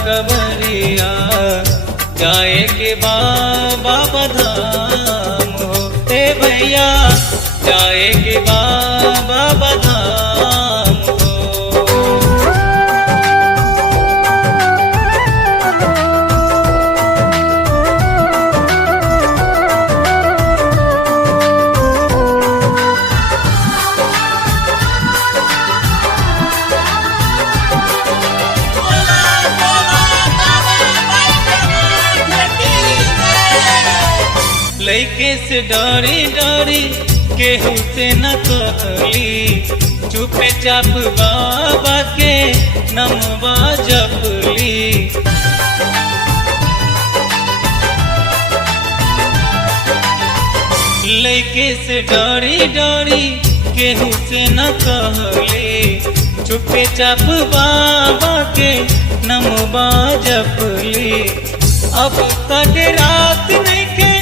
कवरिया जाए के बाबा धाम हो। हे भैया जाए के बाबा धाम हो। लइके से डरी डरी केहू से न कहली, चुपे चाप बाबा के नमवा जपली। लइके से डरी डरी केहू से न कहली, चुपे चाप बाबा के नमवा जपली। अब तक रात नहीं के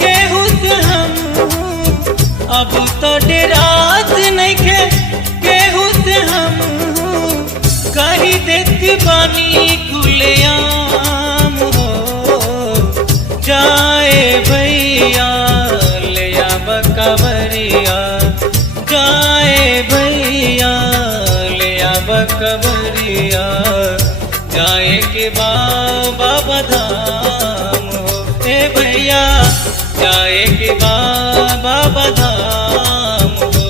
केहू से हम, अब तो रात नहीं के केहू से हम कही देती बानी खुलेआम हो। जाए भैया ले आब कवरिया, जाए भैया ले आब कवरिया जाए के बाबा धाम हो। हे भैया जाए के बाबा धाम हो।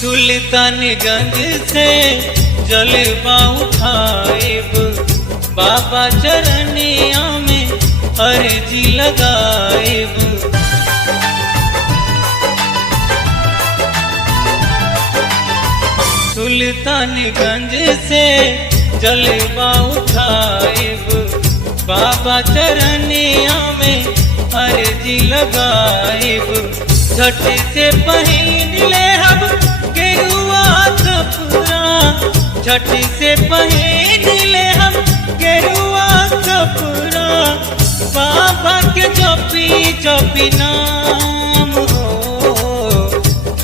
सुल्तानगंज से जलवा उठाएब, बाबा चरनिया में अर्जी लगाएब। सुल्तानगंज से जलवा उठाएब, बाबा चरनिया में अर्जी लगाएब। झट से पहन ले हम गेरुआ कपड़ा, झट से पहन ले हम गेरुआ कपड़ा। बाबा के जपी जपी नाम हो।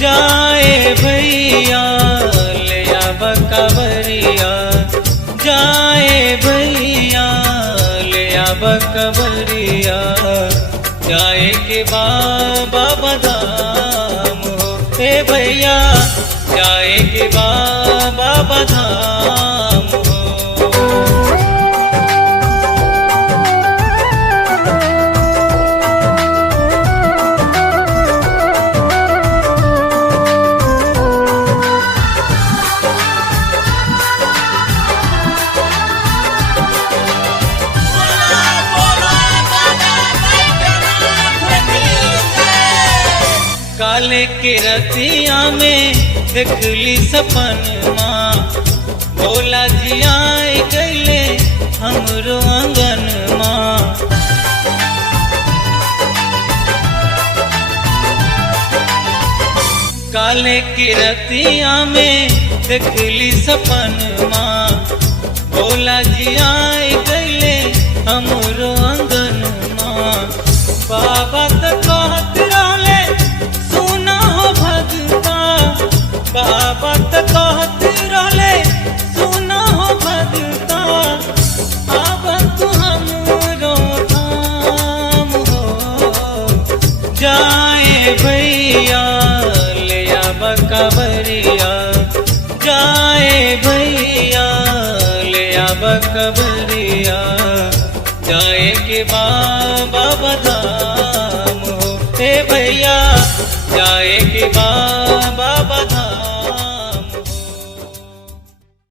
जाए भैया ले आब कवरिया, जाए भैया ले आब कवरिया जाए के बाबा धाम हो। हे भैया जाए के बाबा धाम हो। काले के रतिया में देखली सपनमा, भोला जी आए गईले हमरो आंगनमा। काले के रतिया में देखली सपनमा, भोला जी आए गईले हमरो आंगनमा। बाबा तो कहत रहले सुना हो भगता, बाबा तो कहत रहले सुना हो भगता। अब तू हमरो धाम हो। जाए भैया ले आब कवरिया, जाए भैया ले आब कवरिया जाए के बाबा धाम हो। हे भैया जाए के